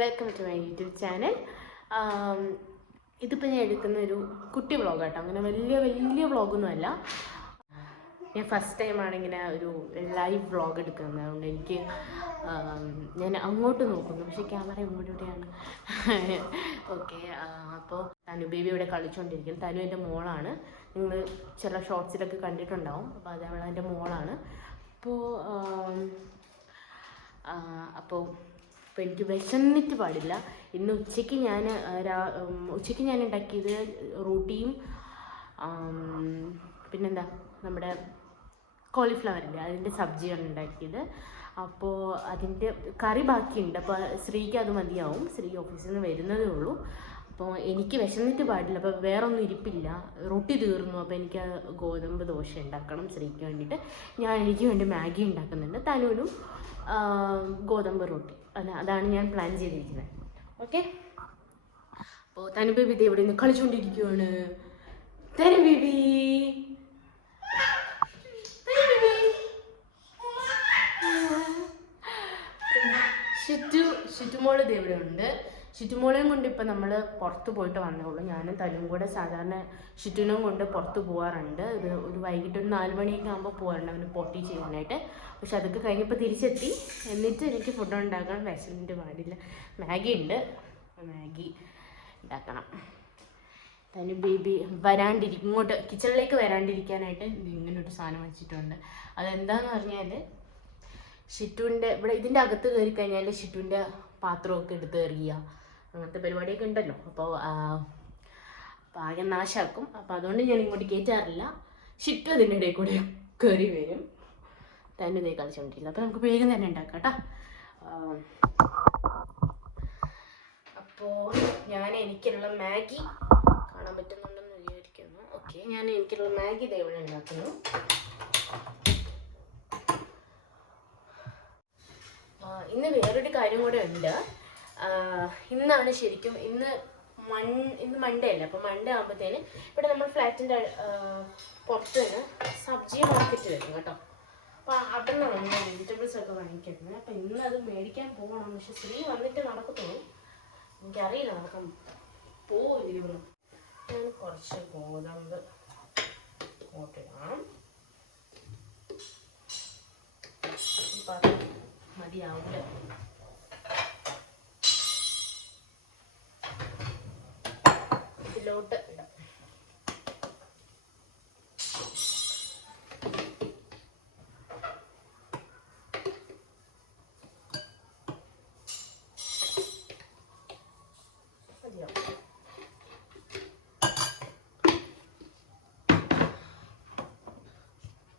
Welcome to my YouTube channel. ഇതിപ്പോൾ ഞാൻ എടുക്കുന്ന ഒരു കുട്ടി വ്ളോഗാട്ടോ, അങ്ങനെ വലിയ വ്ളോഗൊന്നുമല്ല. ഞാൻ ഫസ്റ്റ് ടൈമാണ് ഇങ്ങനെ ഒരു ലൈവ് വ്ളോഗ് എടുക്കുന്നത്. അതുകൊണ്ട് എനിക്ക് ഞാൻ അങ്ങോട്ട് നോക്കുന്നു, പക്ഷേ ക്യാമറ ഇങ്ങോട്ടൂടെയാണ്. ഓക്കെ, അപ്പോൾ തനു ബേബി ഇവിടെ കളിച്ചുകൊണ്ടിരിക്കും. തനു എൻ്റെ മോളാണ്. നിങ്ങൾ ചില ഷോർട്സിലൊക്കെ കണ്ടിട്ടുണ്ടാവും. അപ്പോൾ അത് അവളെൻ്റെ മോളാണ്. അപ്പോൾ എനിക്ക് വിശന്നിട്ട് പാടില്ല. ഇന്ന് ഉച്ചയ്ക്ക് ഞാൻ ഉണ്ടാക്കിയത് റോട്ടിയും പിന്നെന്താ നമ്മുടെ കോളിഫ്ലവറിൻ്റെ അതിൻ്റെ സബ്ജിയാണ് ഉണ്ടാക്കിയത്. അപ്പോൾ അതിൻ്റെ കറി ബാക്കിയുണ്ട്. അപ്പോൾ ശ്രീക്ക് അത് മതിയാവും. ശ്രീ ഓഫീസിൽ നിന്ന് വരുന്നതേ ഉള്ളൂ. അപ്പോൾ എനിക്ക് വിശന്നിട്ട് പാടില്ല. അപ്പോൾ വേറെ ഒന്നും ഇരിപ്പില്ല, റൊട്ടി തീർന്നു. അപ്പോൾ എനിക്ക് ഗോതമ്പ് ദോശ ഉണ്ടാക്കണം ശ്രീക്ക് വേണ്ടിയിട്ട്. എനിക്ക് വേണ്ടി മാഗി ഉണ്ടാക്കുന്നുണ്ട്. തനുവിനും ഗോതമ്പ് റൊട്ടി. അതാണ് ഞാൻ പ്ലാൻ ചെയ്തിരിക്കുന്നത്. ഓക്കെ, അപ്പോൾ തനു ബേബി ഇത് ഇവിടെ നിന്ന് കളിച്ചുകൊണ്ടിരിക്കുകയാണ്. തനു ബേബി ഷിറ്റുമോള് ഇത് ഇവിടെ ഉണ്ട്. ഷിറ്റുമോളെയും കൊണ്ട് ഇപ്പം നമ്മൾ പുറത്ത് പോയിട്ട് വന്നേ ഉള്ളൂ. ഞാനും തനും കൂടെ സാധാരണ ഷിറ്റുനും കൊണ്ട് പുറത്ത് പോകാറുണ്ട്. ഒരു വൈകിട്ട് ഒരു 4 മണിയൊക്കെ ആകുമ്പോൾ പോകാറുണ്ട് അവന് പോട്ടി ചെയ്യാനായിട്ട്. പക്ഷെ അതൊക്കെ കഴിഞ്ഞപ്പോൾ തിരിച്ചെത്തി. എന്നിട്ട് എനിക്ക് ഫുഡ് ഉണ്ടാക്കാൻ വിശന്നിട്ട് പാടില്ല. മാഗി ഉണ്ട്, മാഗി ഉണ്ടാക്കണം. തനു ബേബി ഇങ്ങോട്ട് കിച്ചണിലേക്ക് വരാണ്ടിരിക്കാനായിട്ട് ഇങ്ങനൊരു സാധനം വെച്ചിട്ടുണ്ട്. അതെന്താന്ന് പറഞ്ഞാൽ ഷിറ്റുവിൻ്റെ ഇവിടെ ഇതിൻ്റെ അകത്ത് കയറി കഴിഞ്ഞാൽ ഷിറ്റുവിൻ്റെ പാത്രമൊക്കെ എടുത്ത് എറിയുക, അങ്ങനത്തെ പരിപാടിയൊക്കെ ഉണ്ടല്ലോ. അപ്പോൾ ആകെ നാശാക്കും. അപ്പോൾ അതുകൊണ്ട് ഞാൻ ഇങ്ങോട്ട് കയറ്റാറില്ല. ഷിറ്റു അതിൻ്റെ ഇടയിൽ കൂടെ കയറി വരും. തന്നെ ഇതേ കളിച്ചുകൊണ്ടിരിക്കുന്നത്. അപ്പോൾ നമുക്ക് വേഗം തന്നെ ഉണ്ടാക്കാം കേട്ടോ. അപ്പോൾ എനിക്കുള്ള മാഗി കാണാൻ പറ്റുന്നുണ്ടെന്ന് വിചാരിക്കുന്നു. ഓക്കെ, എനിക്കുള്ള മാഗി ഇതേ ഇവിടെ ഉണ്ടാക്കുന്നു. ഇന്ന് വേറൊരു കാര്യം കൂടെ ഉണ്ട്. ഇന്നാണ് ശരിക്കും ഇന്ന് മൺഡേ അല്ല. അപ്പോൾ മൺഡേ ആകുമ്പോഴത്തേന് ഇവിടെ നമ്മൾ ഫ്ലാറ്റിൻ്റെ പുറത്ത് നിന്ന് സബ്ജി മാർക്കറ്റ് വരും കേട്ടോ. അപ്പോൾ അവിടെ നിന്നാണ് വെജിറ്റബിൾസ് ഒക്കെ വാങ്ങിക്കുന്നത്. അപ്പോൾ ഇന്ന് അത് മേടിക്കാൻ പോകണം. പക്ഷെ ശ്രീ വന്നിട്ട് നടക്കത്തുള്ളൂ. എനിക്കറിയില്ല നടക്കാൻ പോവില്ല. ഞാൻ കുറച്ച് ഗോതമ്പ് കൂട്ടിടാം. ഇപ്പം അത് മതിയാവില്ല. ഇതിലോട്ട് ഇടാം.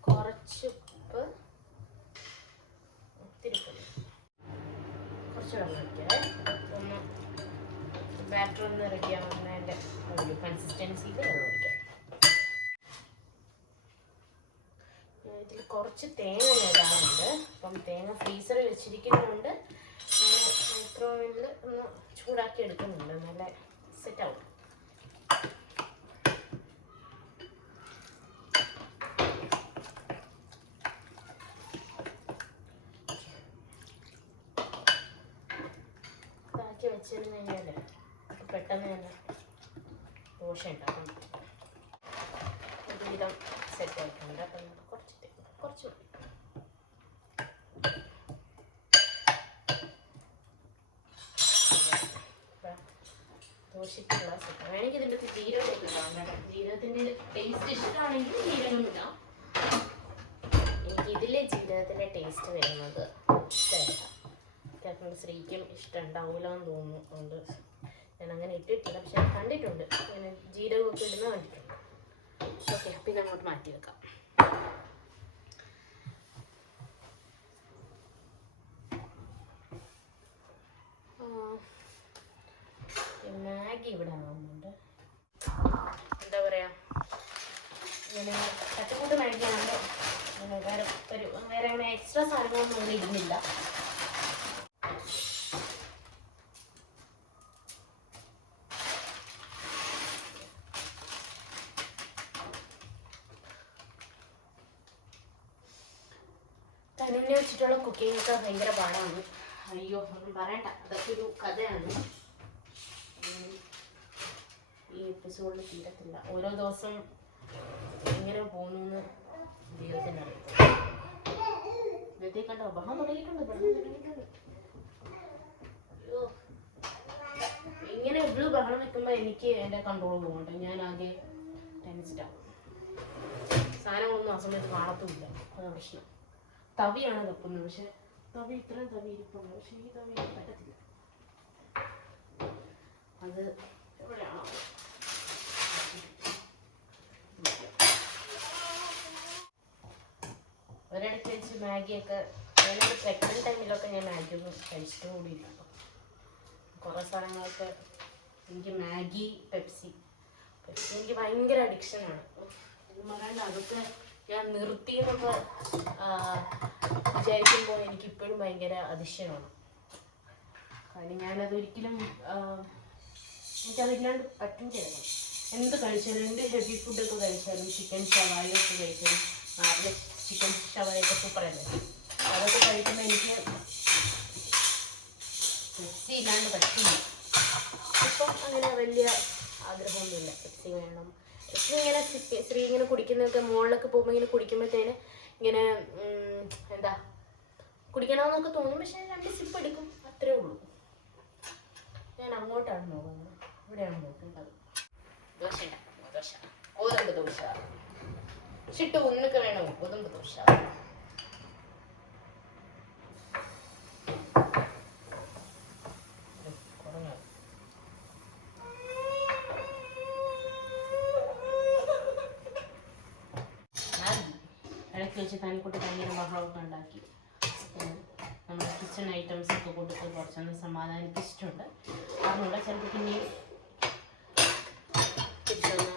കുറച്ച് ഉപ്പ്, ഒത്തിരി കുറച്ച് വെള്ളം ഒഴിക്കാം. ഒന്ന് ബാറ്റർ ഒന്ന് റെഡിയാവുന്നതിൻ്റെ ഒരു കൺസിസ്റ്റൻസിയിൽ വെള്ളം ഒഴിക്കാം. ഇതിൽ കുറച്ച് തേങ്ങ ഇടാറുണ്ട്. അപ്പം തേങ്ങ ഫ്രീസറിൽ വെച്ചിരിക്കുന്നതുകൊണ്ട് മൈക്രോവേവിൽ ഒന്ന് ചൂടാക്കി എടുക്കുന്നുണ്ട്. നല്ല സെറ്റാവും. വെച്ചിരുന്നു കഴിഞ്ഞാൽ പെട്ടെന്ന് തന്നെ ദോശ ഉണ്ടാക്കാൻ പറ്റും. ഒരുവിധം സെറ്റ് ആയിട്ടുണ്ട്. അപ്പം കുറച്ച് ദോശയ്ക്കുള്ള സെറ്റ്. വേണമെങ്കിൽ ഇതിൻ്റെ ജീരകമൊക്കെ ഇടാം കേട്ടോ. ജീരകത്തിൻ്റെ ടേസ്റ്റ് ഇഷ്ടമാണെങ്കിൽ ജീരകം ഇടാം. എനിക്ക് ഇതിലെ ജീരകത്തിൻ്റെ ടേസ്റ്റ് വരുന്നത് ഇഷ്ടമല്ല. ശ്രീക്കും ഇഷ്ടം ഉണ്ടാവില്ല എന്ന് തോന്നുന്നു. അതുകൊണ്ട് ഞാൻ അങ്ങനെ ഇട്ടിട്ടില്ല. പക്ഷെ കണ്ടിട്ടുണ്ട്, അങ്ങനെ ജീരകമൊക്കെ ഇടുന്ന കണ്ടിട്ടുണ്ട്. ഓക്കെ, പിന്നെ അങ്ങോട്ട് മാറ്റി വെക്കാം. മാഗി ഇവിടെ ആവുന്നുണ്ട്. എന്താ പറയുക, ഇങ്ങനെ തട്ടുകൂട്ട് മാഗി ആകുമ്പോൾ വേറെ അങ്ങനെ എക്സ്ട്രാ സാധനങ്ങളൊന്നും ഒന്നും ഇടുന്നില്ല. തനുവിനെ വെച്ചിട്ടുള്ള കുക്കിംഗ് ഒക്കെ ഭയങ്കര പാടാണ്. അയ്യോ ഒന്നും പറയണ്ട, അതൊക്കെ ഒരു കഥയാണ്. ഈ എപ്പിസോഡിൽ തീരത്തില്ല. ഓരോ ദിവസം എങ്ങനെ പോകുന്നു ദൈവത്തിനറിയാം. ഇന്നത്തെ കണ്ടോ ബഹളം തുടങ്ങിയിട്ടുണ്ട്. അയ്യോ ഇങ്ങനെ ഇവള് ബഹളം വെക്കുമ്പോൾ എനിക്ക് എൻ്റെ കൺട്രോൾ പോകുന്നുണ്ട്. ഞാൻ ആകെ ടെൻസ്ഡാവും. സാധനങ്ങളൊന്നും ആ സമയത്ത് കാണത്തുമില്ല. അതാണ് പ്രശ്നം. തവിയാണ് വെക്കുന്നത്. പക്ഷെ തവി ഇത്രയും തവി ഇരിപ്പുണ്ട്. പക്ഷെ ഈ തവി പറ്റത്തില്ല. അത് എവിടെയാണോ ഒരിടയ്ക്ക് വെച്ച് മാഗിയൊക്കെ ഞാനൊരു പ്രഗ്നന്റ് ടൈമിലൊക്കെ ഞാൻ മാഗി ഒന്നും കഴിച്ചിട്ട് കൂടിയില്ല. കുറേ സ്ഥലങ്ങളൊക്കെ എനിക്ക് മാഗി പെപ്സി എനിക്ക് ഭയങ്കര അഡിക്ഷനാണ്. എന്ന് പറയണ്ട, അതൊക്കെ ഞാൻ നിർത്തി എന്നൊക്കെ വിചാരിക്കുമ്പോൾ എനിക്കിപ്പോഴും ഭയങ്കര അതിശയമാണ്. കാര്യം ഞാനതൊരിക്കലും എനിക്കതില്ലാണ്ട് പറ്റും ചെയ്യണം. എന്ത് കഴിച്ചാലും, എന്ത് ഹെവി ഫുഡൊക്കെ കഴിച്ചാലും, ചിക്കൻ ഷവായൊക്കെ കഴിച്ചാലും, നാട്ടിലെ ചിക്കൻ ഷവായൊക്കെ സൂപ്പറല്ലേ, അതൊക്കെ കഴിക്കുമ്പോൾ എനിക്ക് പെപ്സി ഇല്ലാണ്ട് പറ്റില്ല. ഇപ്പം അങ്ങനെ വലിയ ആഗ്രഹമൊന്നുമില്ല പെപ്സി വേണം. പെപ്സി ഇങ്ങനെ സ്ത്രീ ഇങ്ങനെ കുടിക്കുന്നതൊക്കെ മുകളിലൊക്കെ പോകുമ്പോൾ ഇങ്ങനെ കുടിക്കുമ്പോഴത്തേന് ഇങ്ങനെ എന്താ കുടിക്കണമെന്നൊക്കെ തോന്നും. പക്ഷെ 2 സിപ്പ് എടുക്കും, അത്രേ ഉള്ളൂ. ഞാൻ അങ്ങോട്ടാണ് നോക്കുന്നത്, ഇവിടെയാണ് നോക്കേണ്ടത്. ദോശ ദോശ ഗോതമ്പ് ദോശ ചിട്ടു ഉന്നക്ക് വേണോ ഗോതമ്പ് ദോശ. ഇടയ്ക്ക് വെച്ച് തനിക്കൂട്ട് ഭയങ്കര ബഹളമൊക്കെ ഉണ്ടാക്കി നമ്മുടെ കിച്ചൺ ഐറ്റംസ് ഒക്കെ കൊടുത്ത് കുറച്ചൊന്ന് സമാധാനിപ്പിച്ചിട്ടുണ്ട്. അതുകൊണ്ട് ചിലപ്പോൾ പിന്നെയും തിരിച്ചൊന്ന്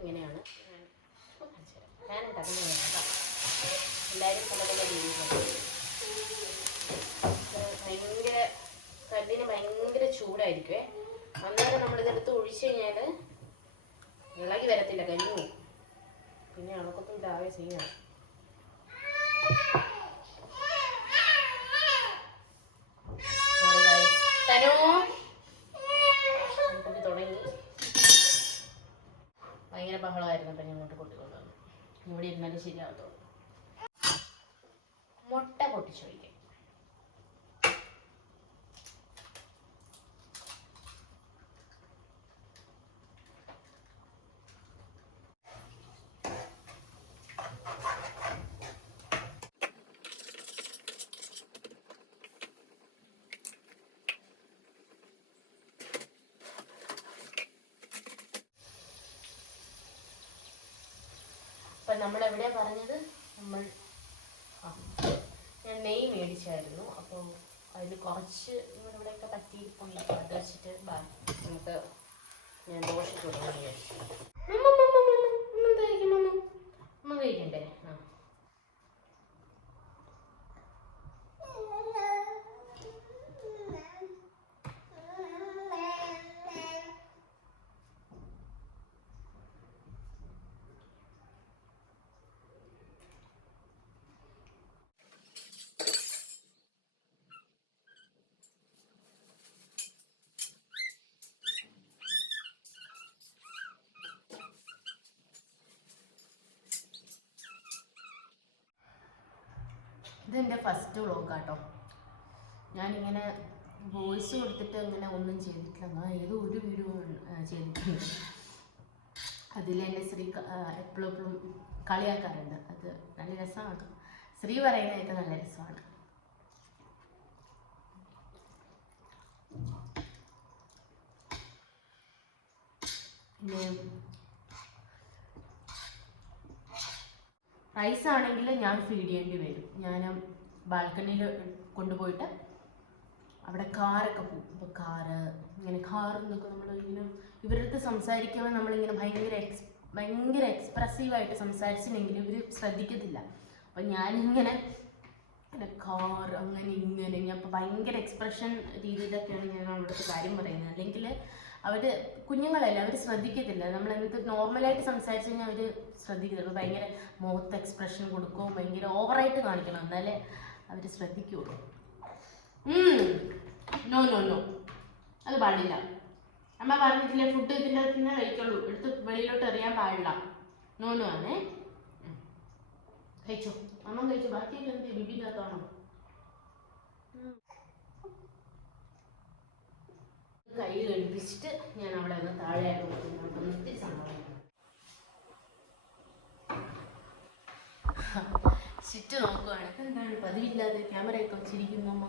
ഇങ്ങനെയാണ് ഞാൻ ഉണ്ടാക്കുന്നത് കേട്ടോ. എല്ലാവരും പല പല രീതിയിലാണ്. ഭയങ്കര കല്ലിന് ഭയങ്കര ചൂടായിരിക്കുമേ. അന്നേരം നമ്മളിതെടുത്ത് ഒഴിച്ചു കഴിഞ്ഞാൽ ഇളകി വരത്തില്ല, കരിഞ്ഞു പോകും. പിന്നെ അളക്കത്തും താഴെ ചെയ്യണം. തുടങ്ങി ഭയങ്കര ബഹളമായിരുന്നു. അപ്പം ഇങ്ങോട്ട് കൊണ്ടുവന്നു. ഇവിടെ ഇരുന്നാലും ശരിയാവത്തോ. മുട്ട പൊട്ടിച്ചൊഴിക്കും. അപ്പം നമ്മളെവിടെയാണ് പറഞ്ഞത്? ഞാൻ നെയ്യ് മേടിച്ചായിരുന്നു. അപ്പോൾ അതിൽ കുറച്ച് ഇവിടെയൊക്കെ പറ്റിയിരിപ്പുണ്ട്. അത് വെച്ചിട്ട് നമുക്ക് ഞാൻ ദോശ ചുടാൻ വിചാരിച്ചു. ഒന്നും കഴിക്കണ്ടേ? ആ ഇതെൻ്റെ ഫസ്റ്റ് വ്ളോഗാട്ടോ. ഞാനിങ്ങനെ വോയിസ് കൊടുത്തിട്ട് ഇങ്ങനെ ഒന്നും ചെയ്തിട്ടില്ല. ഏതോ ഒരു വീഡിയോ ചെയ്തിട്ടുണ്ട്. അതിലെൻ്റെ ശ്രീ എപ്പോഴും കളിയാക്കാറുണ്ട്. അത് നല്ല രസമാണ്. ശ്രീ പറയുന്നതൊക്കെ നല്ല രസമാണ്. പിന്നെ റൈസ് ആണെങ്കിൽ ഞാൻ ഫീഡ് ചെയ്യേണ്ടി വരും. ഞാൻ ബാൽക്കണിയിൽ കൊണ്ടുപോയിട്ട് അവിടെ കാറൊക്കെ പോകും. അപ്പോൾ ഇങ്ങനെ കാർ എന്നൊക്കെ നമ്മളിങ്ങനെ ഇവരടുത്ത് സംസാരിക്കുമ്പോൾ നമ്മളിങ്ങനെ ഭയങ്കര എക്സ്പ്രസീവായിട്ട് സംസാരിച്ചില്ലെങ്കിൽ ഇവർ ശ്രദ്ധിക്കത്തില്ല. അപ്പം ഞാനിങ്ങനെ കാർ അങ്ങനെ ഇങ്ങനെ ഞാൻ ഇപ്പോൾ ഭയങ്കര എക്സ്പ്രഷൻ രീതിയിലൊക്കെയാണ് ഞാൻ അവരുടെ കാര്യം പറയുന്നത്. അല്ലെങ്കിൽ അവർ കുഞ്ഞുങ്ങളല്ല, അവർ ശ്രദ്ധിക്കത്തില്ല. നമ്മൾ എന്നിട്ട് നോർമലായിട്ട് സംസാരിച്ച് കഴിഞ്ഞാൽ അവർ ശ്രദ്ധിക്കത്തില്ല. ഭയങ്കര മുഖത്ത് എക്സ്പ്രഷൻ കൊടുക്കും, ഭയങ്കര ഓവറായിട്ട് കാണിക്കണം, എന്നാലേ അവർ ശ്രദ്ധിക്കുള്ളൂ. നോ നോ നോ, അത് പാടില്ല. അമ്മ പറഞ്ഞിട്ടില്ലേ ഫുഡ് ഇതിൻ്റെ അകത്ത് തന്നെ കഴിക്കുള്ളൂ, എടുത്ത് വെളിയിലോട്ട് എറിയാൻ പാടില്ല. നോ നോ ആണേ. കഴിച്ചോ, അമ്മ കഴിച്ചോ. ബാക്കിയൊക്കെ എന്ത് ബിബിനകത്താണോ? കൈ കഴിപ്പിച്ചിട്ട് ഞാൻ അവിടെ നിന്ന് താഴെ ഒത്തിരി സംഭവം ചുറ്റു നോക്കുവാണ്. എന്താണ് പതിവില്ലാതെ ക്യാമറയൊക്കെ വെച്ചിരിക്കുന്നു അമ്മ?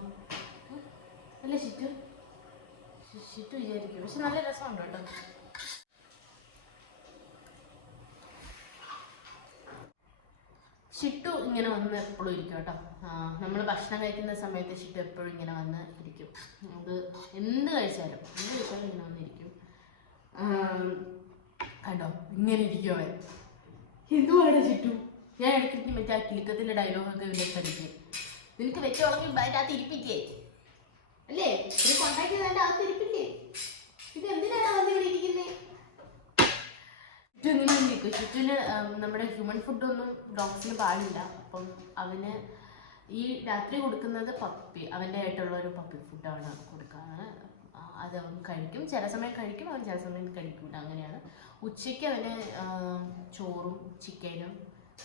അല്ല ചുറ്റു വിചാരിക്കും, പക്ഷെ നല്ല രസമുണ്ട് കേട്ടോ. ഷിട്ടു ഇങ്ങനെ വന്ന് എപ്പോഴും ഇരിക്കും കേട്ടോ. നമ്മൾ ഭക്ഷണം കഴിക്കുന്ന സമയത്ത് ഷിട്ടു എപ്പോഴും ഇങ്ങനെ വന്ന് ഇരിക്കും. അത് എന്ത് കഴിച്ചാലും ഇങ്ങനെ വന്നിരിക്കും. കണ്ടോ, ഇങ്ങനെ ഇരിക്കും അവൻ. എന്തുവാണ് ഷിട്ടു? ഞാൻ ഇടയ്ക്ക് മറ്റേ ആ കിലുക്കത്തിൻ്റെ ഡയലോഗൊക്കെ വിളിച്ചടിക്കും. നിനക്ക് വെച്ച് ഉറങ്ങി അതിനകത്ത് ഇരിപ്പിക്കേ അല്ലേ? നീ കൊണ്ടാക്കിയത് അതിൻ്റെ അകത്ത് ഇരിപ്പില്ലേ? ഇത് എന്തിനാണ് വന്നിവിടെ ഇരിക്കുന്നത്? ചുറ്റും ഇങ്ങനെ നിൽക്കും. ചുറ്റിന് നമ്മുടെ ഹ്യൂമൻ ഫുഡൊന്നും ഡോഗ്സിന് പാടില്ല. അപ്പം അവന് ഈ രാത്രി കൊടുക്കുന്നത് അവൻ്റെ ആയിട്ടുള്ള ഒരു പപ്പി ഫുഡാണ് കൊടുക്കാറ്. അത് അവൻ കഴിക്കും, ചില സമയം കഴിക്കും, അവൻ ചില സമയം കഴിക്കില്ല, അങ്ങനെയാണ്. ഉച്ചയ്ക്ക് അവന് ചോറും ചിക്കനും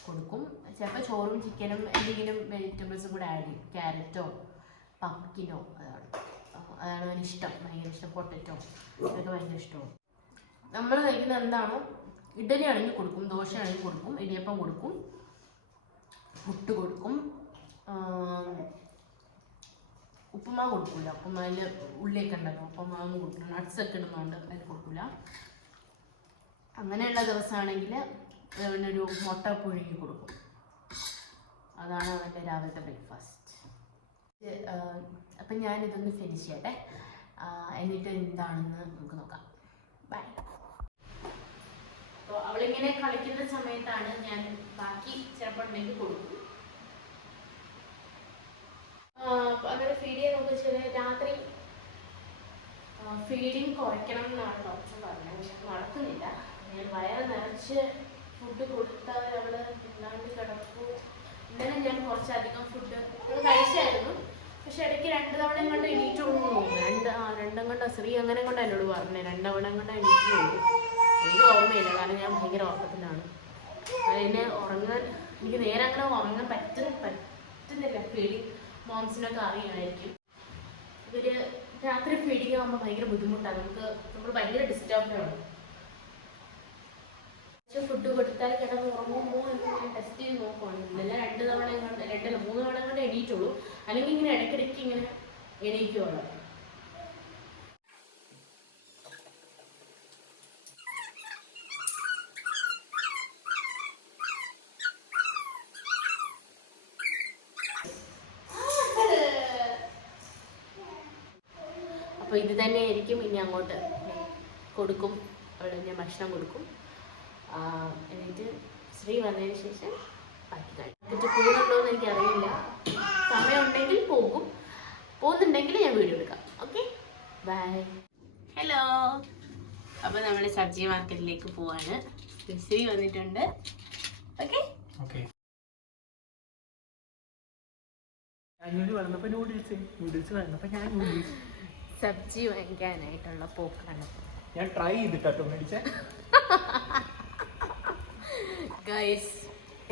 കൊടുക്കും. ചിലപ്പോൾ ചോറും ചിക്കനും എന്തെങ്കിലും വെജിറ്റബിൾസും കൂടെ ആഡ് ചെയ്യും. ക്യാരറ്റോ പംകിനോ അതാണ് അവന് ഇഷ്ടം, ഭയങ്കര ഇഷ്ടം. പൊട്ടറ്റോ ഇതൊക്കെ ഭയങ്കര ഇഷ്ടമാണ്. നമ്മൾ കഴിക്കുന്നത് എന്താണോ, ഇഡലി ആണെങ്കിൽ കൊടുക്കും, ദോശയാണെങ്കിൽ കൊടുക്കും, ഇടിയപ്പം കൊടുക്കും, പുട്ട് കൊടുക്കും. ഉപ്പുമാവ് കൊടുക്കില്ല. ഉപ്പുമാവിൽ ഉള്ളിയൊക്കെ ഉണ്ടല്ലോ, ഉപ്പുമാവ് കൊടുക്കില്ല. നട്ട്സൊക്കെ ഇടുന്നതുകൊണ്ട് അതിന് കൊടുക്കില്ല. അങ്ങനെയുള്ള ദിവസമാണെങ്കിൽ അവനൊരു മുട്ട പുഴുങ്ങി കൊടുക്കും. അതാണ് അവൻ്റെ രാവിലത്തെ ബ്രേക്ക്ഫാസ്റ്റ്. അപ്പം ഞാനിതൊന്ന് ഫിനിഷ് ചെയ്യട്ടെ, എന്നിട്ട് എന്താണെന്ന് നമുക്ക് നോക്കാം. ബൈ. അപ്പോൾ അവളിങ്ങനെ കളിക്കുന്ന സമയത്താണ് ഞാൻ ബാക്കി ചിലപ്പോൾ ഉണ്ടെങ്കിൽ കൊടുക്കും. അങ്ങനെ ഫീഡ് ചെയ്യാൻ നോക്കുക വെച്ചാൽ രാത്രി ഫീഡിങ് കുറയ്ക്കണം എന്നാണ് ഡോക്ടർ പറഞ്ഞത്. പക്ഷെ നടക്കുന്നില്ല. ഞാൻ വയറ് നിറച്ച് ഫുഡ് കൊടുത്താൽ അവൾ ഇല്ലാണ്ട് കിടക്കും. ഇന്നലെ ഞാൻ കുറച്ചധികം ഫുഡ് കഴിച്ചായിരുന്നു, പക്ഷെ ഇടയ്ക്ക് 2 തവണയും കൊണ്ട് എണീറ്റുള്ളൂ. രണ്ടും കൊണ്ട് ശ്രീ അങ്ങനെ കൊണ്ട് എന്നോട് പറഞ്ഞേ 2 തവണ കൊണ്ട് എണീറ്റുള്ളൂ. എനിക്ക് ഓർമ്മയില്ല, കാരണം ഞാൻ ഭയങ്കര ഉറക്കത്തിലാണ്. അതിന് എനിക്ക് നേരെ അങ്ങനെ ഉറങ്ങാൻ പറ്റുന്നില്ല. ഫീഡിങ് മോംസിനൊക്കെ അറിയാമായിരിക്കും. ഇവർ രാത്രി ഫീഡിങ് ആകുമ്പോൾ ഭയങ്കര ബുദ്ധിമുട്ടാണ്. നമ്മൾ ഭയങ്കര ഡിസ്റ്റർബ്ഡാണ്. ഫുഡ് കൊടുത്താൽ കിടന്ന് ഉറങ്ങുമ്പോൾ ഞാൻ ടെസ്റ്റ് ചെയ്ത് നോക്കുവാണ്. ഇല്ല 2 തവണയും കൊണ്ട് 3 തവണ കൊണ്ട് എണീറ്റുള്ളൂ. അല്ലെങ്കിൽ ഇങ്ങനെ ഇടയ്ക്കിടയ്ക്ക് ഇങ്ങനെ എണീക്കുള്ളൂ. അപ്പോൾ ഇത് തന്നെയായിരിക്കും ഇനി അങ്ങോട്ട് കൊടുക്കും. അവിടെ ഞാൻ ഭക്ഷണം കൊടുക്കും. എന്നിട്ട് ശ്രീ വന്നതിന് ശേഷം ബാക്കി കഴിക്കും. പോകുന്നുണ്ടോയെന്ന് എനിക്കറിയില്ല. സമയമുണ്ടെങ്കിൽ പോകുന്നുണ്ടെങ്കിൽ ഞാൻ വീഡിയോ എടുക്കാം. Okay, bye. ഹലോ. അപ്പോൾ നമ്മൾ സബ്ജി മാർക്കറ്റിലേക്ക് പോവാണ്. ശ്രീ വന്നിട്ടുണ്ട്. ഓക്കെ. സബ്ജി വാങ്ങിക്കാനായിട്ടുള്ള പോക്കാണ്. ഞാൻ ട്രൈ ചെയ്തിട്ടോ മേടിച്ചേ. ഗൈസ്,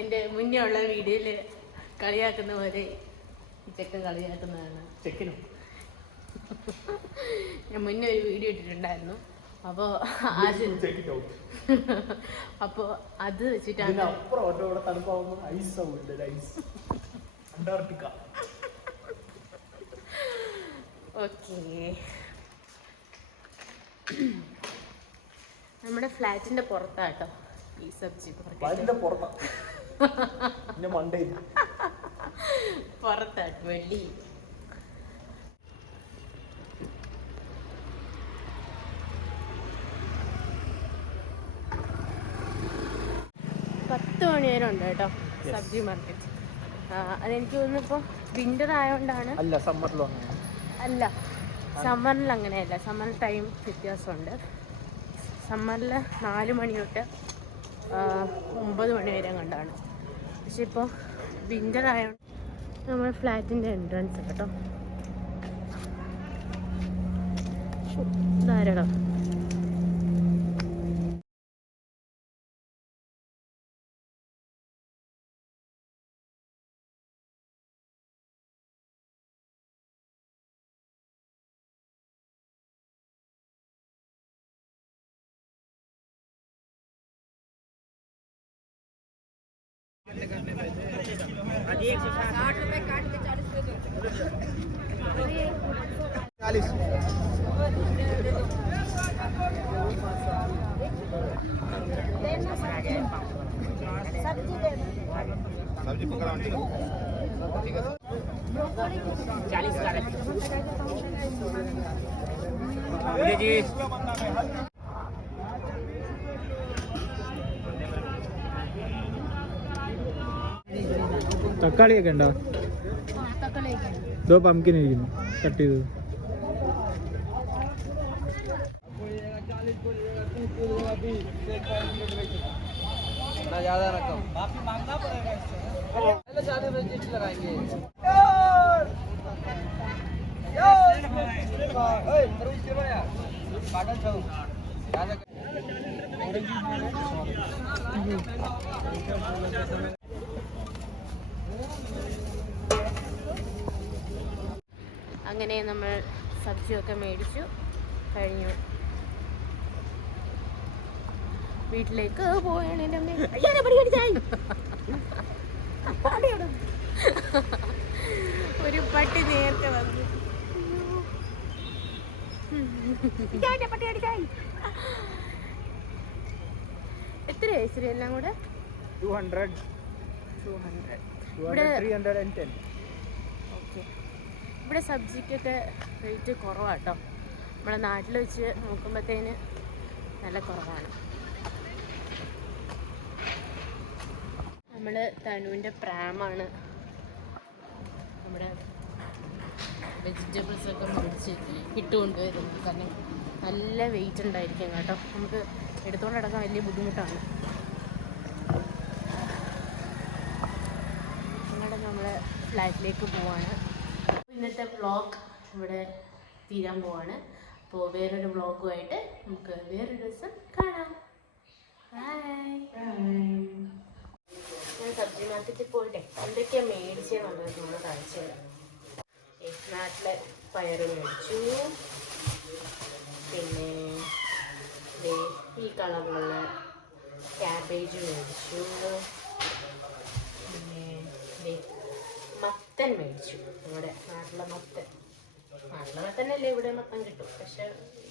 എൻ്റെ മുന്നേ ഉള്ള വീഡിയോയിൽ കളിയാക്കുന്ന പോലെ ചെക്കൻ കളിയാക്കുന്നതാണ്. ചെക്കനും ഞാൻ മുന്നേ ഒരു വീഡിയോ ഇട്ടിട്ടുണ്ടായിരുന്നു. അപ്പോൾ അത് വെച്ചിട്ടാണ് ഓക്കെ. നമ്മുടെ ഫ്ലാറ്റിന്റെ പുറത്താട്ടോ ഈ സബ്ജി പുറത്താട്ടോ വെള്ളി. പത്ത് മണി വരെ ഉണ്ട് കേട്ടോ സബ്ജി മാർക്കറ്റ്. അതെനിക്ക് തോന്നുന്നു ഇപ്പോൾ വിന്റർ ആയതുകൊണ്ടാണ്. അല്ല സമ്മറിലും അല്ല, സമ്മറിൽ അങ്ങനെയല്ല. സമ്മറിൽ ടൈം വ്യത്യാസമുണ്ട്. സമ്മറിൽ 4 മണി തൊട്ട് 9 മണി വരെ കണ്ടാണ്. പക്ഷെ ഇപ്പോൾ വിന്റർ ആയതുകൊണ്ട് നമ്മുടെ ഫ്ലാറ്റിൻ്റെ എൻട്രൻസ് കേട്ടോ. ഇതാരടോ सब्जी पकड़ा ठीक है 40 जी തക്കാളിയൊക്കെ ഉണ്ടോ? ഇതോ പംകിൻ ഇരിക്കുന്നു കട്ട് ചെയ്തത്. ज़्यादा रकम माफी मांगना पड़ेगा इससे. पहले ज़्यादा रजिस्टर लगाएंगे. ओए सर्विस के बया काटा छो ज़्यादा അങ്ങനെ നമ്മൾ സബ്ജിയൊക്കെ മേടിച്ചു കഴിഞ്ഞു. വീട്ടിലേക്ക് പോയാണ്. ഒരു പട്ടി നേരത്തെ വന്നു. എത്രയായി ഇച്ചിരി എല്ലാം കൂടെ? 200 310. ഓക്കെ. ഇവിടെ സബ്ജിക്കൊക്കെ റേറ്റ് കുറവാട്ടോ. നമ്മുടെ നാട്ടിൽ വെച്ച് നോക്കുമ്പോഴത്തേന് നല്ല കുറവാണ്. നമ്മൾ തനുവിൻ്റെ പ്രാമാണ് നമ്മുടെ വെജിറ്റബിൾസൊക്കെ മേടിച്ച് ഇട്ടുകൊണ്ടുവരുന്നത്. കാരണം നല്ല വെയിറ്റ് ഉണ്ടായിരിക്കും കേട്ടോ. നമുക്ക് എടുത്തുകൊണ്ട് നടക്കാൻ വലിയ ബുദ്ധിമുട്ടാണ്. അങ്ങനെ നമ്മൾ ഫ്ലാറ്റിലേക്ക് പോവാണ്. ഇന്നത്തെ വ്ളോഗ് ഇവിടെ തീരാൻ പോവാണ്. അപ്പോൾ വേറൊരു വ്ളോഗുമായിട്ട് നമുക്ക് വേറൊരു ദിവസം കാണാം. ഞാൻ സബ്ജി മാർക്കറ്റിൽ പോയിട്ട് എന്തൊക്കെയാണ് മേടിച്ചെന്നുള്ളത് നമ്മൾ കാണിച്ചു തരാം. നാട്ടിലെ പയറ് മേടിച്ചു. പിന്നെ ഈ കളറുള്ള ക്യാബേജ് മേടിച്ചു. പിന്നെ മത്തൻ മേടിച്ചു. നമ്മുടെ നാട്ടിലെ മത്തൻ. നാട്ടിലെ മത്തനല്ലേ ഇവിടെ മത്തൻ കിട്ടും. പക്ഷെ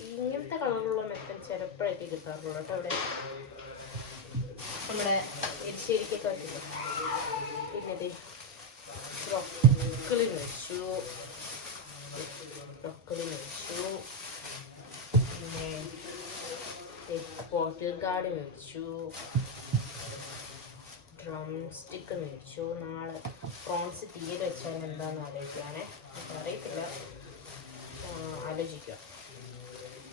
ഇങ്ങനത്തെ കളറുള്ള മത്തൻ ചിലപ്പോഴൊക്കെ കിട്ടാറുള്ളൂ കേട്ടോ. ഇവിടെ നമ്മുടെ എരിശ്ശേരിക്കൊക്കെ കിട്ടും. പിന്നെ ബ്രോക്കോളി മേടിച്ചു. പിന്നെ ബോട്ടിൽ ഗാർഡ് മേടിച്ചു. ഡ്രം സ്റ്റിക്ക് മേടിച്ചു. നാളെ പ്രോൺസ് തീരെ വെച്ചാൽ എന്താണെന്ന് ആലോചിക്കുകയാണേ. അറിയത്തില്ല, ആലോചിക്കുക.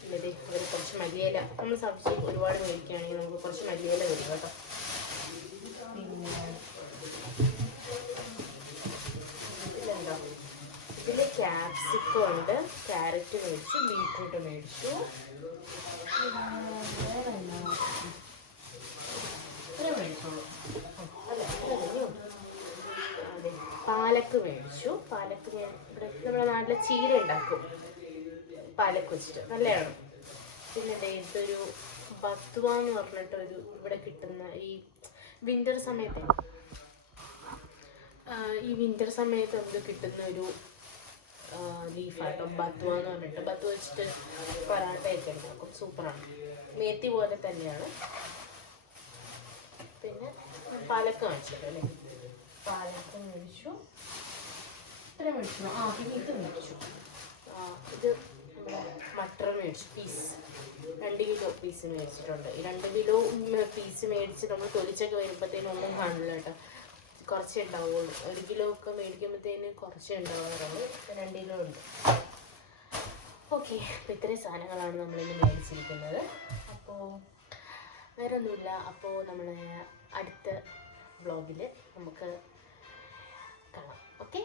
എന്നിട്ട് അവർ കുറച്ച് മല്ലിയില, നമ്മൾ സബ്ജി ഒരുപാട് മേടിക്കുകയാണെങ്കിൽ നമുക്ക് കുറച്ച് മല്ലിയില വരും കേട്ടോ. പിന്നെ ഇതിലെന്താ, ഇതിൽ ക്യാപ്സിക്കം ഉണ്ട്, ക്യാരറ്റ് മേടിച്ചു, ബീറ്റ്റൂട്ട് മേടിച്ചു. മേടിച്ചോളൂ. അതെ, പാലക്ക് മേടിച്ചു. പാലക്ക് ഞാൻ ഇവിടെ നമ്മുടെ നാട്ടിലെ ചീര ഉണ്ടാക്കും പാലക്ക് വെച്ചിട്ട്, നല്ലതാണ്. പിന്നെ ഇതൊരു ബത്വ എന്ന് പറഞ്ഞിട്ടൊരു ഇവിടെ കിട്ടുന്ന ഈ വിൻ്റർ സമയത്ത് എന്ത് കിട്ടുന്ന ഒരു ലീഫാട്ടോ, ബത്വ എന്ന് പറഞ്ഞിട്ട്. ബത്വ വെച്ചിട്ട് പറാട്ടയൊക്കെ ഉണ്ടാക്കും, സൂപ്പറാണ്. മേത്തി പോലെ തന്നെയാണ്. പിന്നെ പാലക്ക മേടിച്ചിട്ടല്ലേ, പാലക്ക മേടിച്ചു. ഇത്ര മേടിച്ചു. പിന്നെ ഇത് മേടിച്ചു. ഇത് നമ്മുടെ മട്ടർ മേടിച്ചു, പീസ് 2 കിലോ പീസ് മേടിച്ചിട്ടുണ്ട്. ഈ 2 കിലോ പീസ് മേടിച്ച് നമ്മൾ തൊലിച്ചൊക്കെ വരുമ്പോഴത്തേനും ഒന്നും കാണില്ല കേട്ടോ, കുറച്ചേ ഉണ്ടാവുള്ളൂ. 1 കിലോ ഒക്കെ മേടിക്കുമ്പോഴത്തേന് കുറച്ചേ ഉണ്ടാവാറുള്ളൂ. 2 കിലോ ഉണ്ട്. ഓക്കെ, അപ്പോൾ ഇത്രയും സാധനങ്ങളാണ് നമ്മളിന്ന് മേടിച്ചിരിക്കുന്നത്. അപ്പോൾ വേറെ ഒന്നുമില്ല. അപ്പോൾ നമ്മളെ അടുത്ത വ്ളോഗിൽ നമുക്ക് കാണാം. ഓക്കെ.